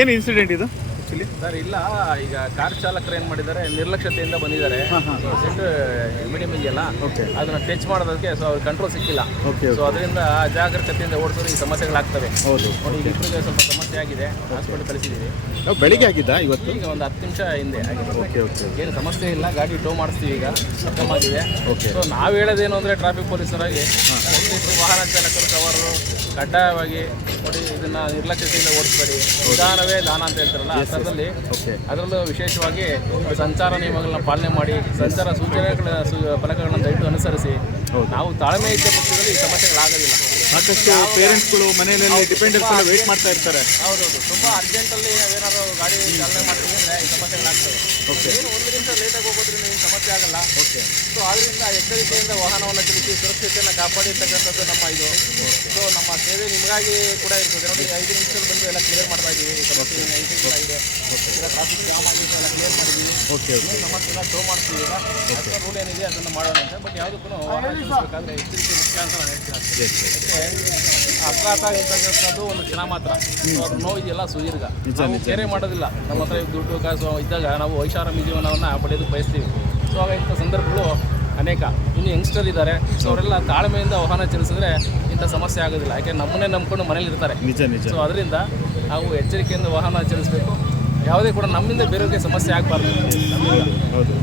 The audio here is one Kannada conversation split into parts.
ಏನು ಇನ್ಸಿಡೆಂಟ್ ಇದು ಆಕ್ಚುಲಿ ಸರ್ ಇಲ್ಲ, ಈಗ ಕಾರ್ ಚಾಲಕರು ಏನು ಮಾಡಿದ್ದಾರೆ, ನಿರ್ಲಕ್ಷ್ಯತೆಯಿಂದ ಬಂದಿದ್ದಾರೆ. ಮೀಡಿಯಂ ಇದೆಯಲ್ಲ, ಅದನ್ನ ಟಚ್ ಮಾಡೋದಕ್ಕೆ ಅವ್ರ ಕಂಟ್ರೋಲ್ ಸಿಕ್ಕಿಲ್ಲ. ಸೊ ಅದರಿಂದ ಅಜಾಗರೂಕತೆಯಿಂದ ಓಡಿಸೋದು ಈ ಸಮಸ್ಯೆಗಳಾಗ್ತವೆ. ಹೌದು, ನೋಡಿ ಇಬ್ಬರಿಗೆ ಸ್ವಲ್ಪ ಸಮಸ್ಯೆ ಆಗಿದೆ, ಹಾಸ್ಪಿಟಲ್ ಕಳಿಸಿದ್ದೀವಿ. ಬೆಳಿಗ್ಗೆ ಆಗಿದ್ದ ಇವತ್ತು? ಈಗ ಒಂದು 10 ನಿಮಿಷ ಹಿಂದೆ ಆಗಿದೆ. ಓಕೆ ಓಕೆ, ಏನು ಸಮಸ್ಯೆ ಇಲ್ಲ, ಗಾಡಿ ಟೋ ಮಾಡಿಸ್ತೀವಿ. ಈಗ ಆಗಿದೆ. ಸೊ ನಾವು ಹೇಳೋದೇನು ಅಂದರೆ ಟ್ರಾಫಿಕ್ ಪೊಲೀಸರಾಗಿ ವಾಹನ ಚಾಲಕರು ಕವರು ಕಡ್ಡಾಯವಾಗಿ ನೋಡಿ, ಇದನ್ನ ನಿರ್ಲಕ್ಷ್ಯತೆಯಿಂದ ಓಡಿಸಬೇಡಿ. ನಿಧಾನವೇ ದಾನ ಅಂತ ಹೇಳ್ತಾರಲ್ಲ, ಆ ಥರದಲ್ಲಿ ಅದರಲ್ಲೂ ವಿಶೇಷವಾಗಿ ಸಂಚಾರ ನಿಯಮಗಳನ್ನ ಪಾಲನೆ ಮಾಡಿ, ಸಂಚಾರ ಸೂಚನೆಗಳ ಫಲಕಗಳನ್ನು ದಯವಿಟ್ಟು ಅನುಸರಿಸಿ. ನಾವು ತಾಳ್ಮೆ ಇದ್ದ ಪಕ್ಷದಲ್ಲಿ ಈ ಸಮಸ್ಯೆಗಳಾಗೋದಿಲ್ಲ. ಸಾಕಷ್ಟು ಪೇರೆಂಟ್ಸ್ಗಳು ಮನೆಯಲ್ಲಿ ಡಿಪೆಂಡೆನ್ಸ್ ಎಲ್ಲ ವೇಟ್ ಮಾಡ್ತಾ ಇರ್ತಾರೆ. ಹೌದೌದು, ತುಂಬ ಅರ್ಜೆಂಟಲ್ಲಿ ನಾವೇನಾದ್ರು ಗಾಡಿ ಚಾಲನೆ ಮಾಡ್ತೀವಿ ಅಂದರೆ ಈ ಸಮಸ್ಯೆಗಳಾಗ್ತವೆ. ಏನು 1 ನಿಮಿಷ ಲೇಟಾಗಿ ಹೋಗೋದ್ರಿಂದ ಏನು ಸಮಸ್ಯೆ ಆಗಲ್ಲ. ಸೊ ಆದ್ದರಿಂದ ಎಚ್ಚರಿಕೆಯಿಂದ ವಾಹನವನ್ನು ಚಲಿಸಿ ಸುರಕ್ಷತೆಯನ್ನು ಕಾಪಾಡಿರ್ತಕ್ಕಂಥದ್ದು ನಮ್ಮ ಇದು. ಸೊ ನಮ್ಮ ಸೇವೆ ನಿಮಗಾಗಿ ಕೂಡ ಇರ್ತದೆ. ನೋಡಿ 5 ನಿಮಿಷದಲ್ಲಿ ಬಂದು ಎಲ್ಲ ಕ್ಲಿಯರ್ ಮಾಡ್ತಾ ಇದ್ದೀವಿ. ಈ ಸಮಸ್ಯೆ 5 ನಿಮಿಷ ಆಗಿದೆ, ಈಗ ಟ್ರಾಫಿಕ್ ಜಾಮ್ ಆಗಿತ್ತು, ಎಲ್ಲ ಕ್ಲಿಯರ್ ಮಾಡಿದ್ದೀವಿ. ಸಮಸ್ಯೆ ಎಲ್ಲ ಟೋ ಮಾಡ್ತೀವಿ. ಈಗ ರೂಲ್ ಏನಿದೆ ಅದನ್ನು ಮಾಡೋಣ ಅಂತ. ಬಟ್ ಯಾವುದಕ್ಕೂ ವಾಹನ ಚಲಿಸಬೇಕಾದ್ರೆ ಎಚ್ಚರಿಕೆ ಮುಖ್ಯ ಅಂತ ನಾನು ಹೇಳ್ತೀನಿ. ಅಪಘಾತ ಇರ್ತಕ್ಕಂಥದ್ದು ಒಂದು ಕ್ಷಣ ಮಾತ್ರ. ಅದ್ರ ನೋವು ಇದೆಯಲ್ಲ ಸುದೀರ್ಘ. ನಾವು ಕೇರೆ ಮಾಡೋದಿಲ್ಲ. ನಮ್ಮ ಹತ್ರ ದುಡ್ಡು ಕಾಸು ಇದ್ದಾಗ ನಾವು ಐಷಾರಾಮಿ ಜೀವನವನ್ನು ಪಡೆಯೋದಕ್ಕೆ ಬಯಸ್ತೀವಿ. ಸೊ ಆಗ ಇಂಥ ಸಂದರ್ಭಗಳು ಅನೇಕ. ಇನ್ನು ಯಂಗ್ಸ್ಟರ್ ಇದ್ದಾರೆ, ಸೊ ಅವರೆಲ್ಲ ತಾಳ್ಮೆಯಿಂದ ವಾಹನ ಚಲಿಸಿದ್ರೆ ಇಂಥ ಸಮಸ್ಯೆ ಆಗೋದಿಲ್ಲ. ಯಾಕೆ ನಮ್ಮನ್ನೇ ನಂಬ್ಕೊಂಡು ಮನೇಲಿ ಇರ್ತಾರೆ. ಸೊ ಅದರಿಂದ ನಾವು ಎಚ್ಚರಿಕೆಯಿಂದ ವಾಹನ ಚಲಿಸಬೇಕು. ಯಾವುದೇ ಕೂಡ ನಮ್ಮಿಂದ ಬೇರೆಯವ್ರಿಗೆ ಸಮಸ್ಯೆ ಆಗಬಾರ್ದು.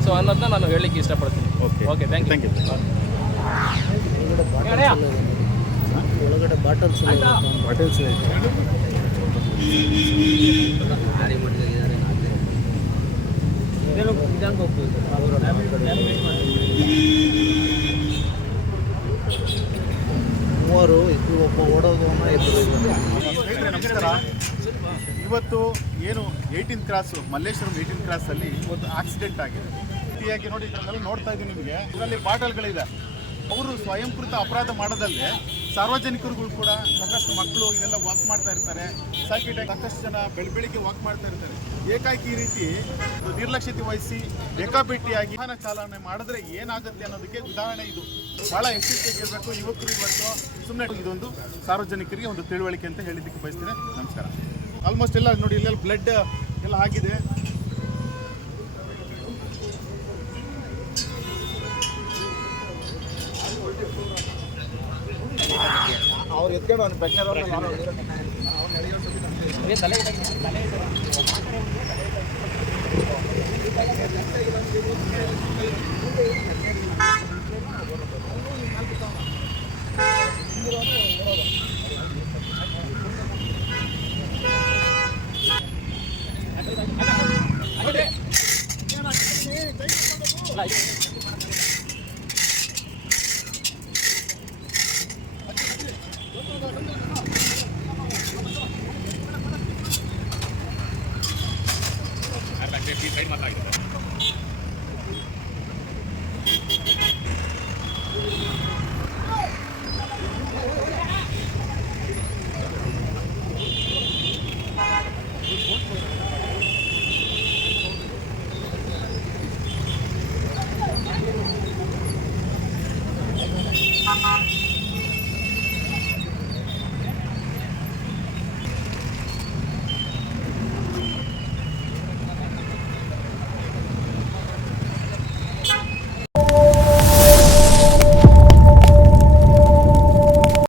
ಸೊ ಅನ್ನೋದನ್ನ ನಾನು ಹೇಳಲಿಕ್ಕೆ ಇಷ್ಟಪಡ್ತೀನಿ. Okay, thank you. ಒಳಗಡೆ ಬಾಟಲ್ಸ್ ಮೂವರು ಇದ್ದು, ಒಬ್ಬ ಓಡೋದವನ್ನ ಇದ್ದರು. ನಮಸ್ಕಾರ. ಇವತ್ತು ಏನು 18th ಕ್ರಾಸು, ಮಲ್ಲೇಶ್ವರಂ 18th ಕ್ರಾಸಲ್ಲಿ ಒಂದು ಆಕ್ಸಿಡೆಂಟ್ ಆಗಿದೆ. ರೀತಿಯಾಗಿ ನೋಡಿ, ಇದನ್ನೆಲ್ಲ ನೋಡ್ತಾ ಇದ್ದೀವಿ. ನಿಮಗೆ ಇದರಲ್ಲಿ ಬಾಟಲ್ಗಳಿದೆ. ಅವರು ಸ್ವಯಂಕೃತ ಅಪರಾಧ ಮಾಡೋದಲ್ಲೇ ಸಾರ್ವಜನಿಕರುಗಳು ಕೂಡ ಸಾಕಷ್ಟು ಮಕ್ಕಳು ಇದೆಲ್ಲ ವಾಕ್ ಮಾಡ್ತಾ ಇರ್ತಾರೆ. ಸಾಕಷ್ಟು ಜನ ಬೆಳಿಗ್ಗೆ ವಾಕ್ ಮಾಡ್ತಾ ಇರ್ತಾರೆ. ಏಕಾಏಕಿ ಈ ರೀತಿ ನಿರ್ಲಕ್ಷ್ಯತೆ ವಹಿಸಿ ಬೇಕಾಬಿಟ್ಟಿಯಾಗಿ ವಾಹನ ಚಾಲನೆ ಮಾಡಿದ್ರೆ ಏನಾಗುತ್ತೆ ಅನ್ನೋದಕ್ಕೆ ಉದಾಹರಣೆ ಇದು. ಭಾಳ ಎಚ್ಚರಿಕೆಗಿರಬೇಕು ಯುವಕರು. ಇವತ್ತು ಸುಮ್ಮನೆ ಇದೊಂದು ಸಾರ್ವಜನಿಕರಿಗೆ ಒಂದು ತಿಳುವಳಿಕೆ ಅಂತ ಹೇಳಿದ್ದಕ್ಕೆ ಬಯಸ್ತೀನಿ. ನಮಸ್ಕಾರ. ಆಲ್ಮೋಸ್ಟ್ ಎಲ್ಲ ನೋಡಿ, ಇಲ್ಲೆಲ್ಲ ಬ್ಲಡ್ ಎಲ್ಲ ಆಗಿದೆ. ಅವ್ರು ಎತ್ಕೊಂಡು ಅವ್ನು ಪ್ರಜ್ಞೆ ನಾನು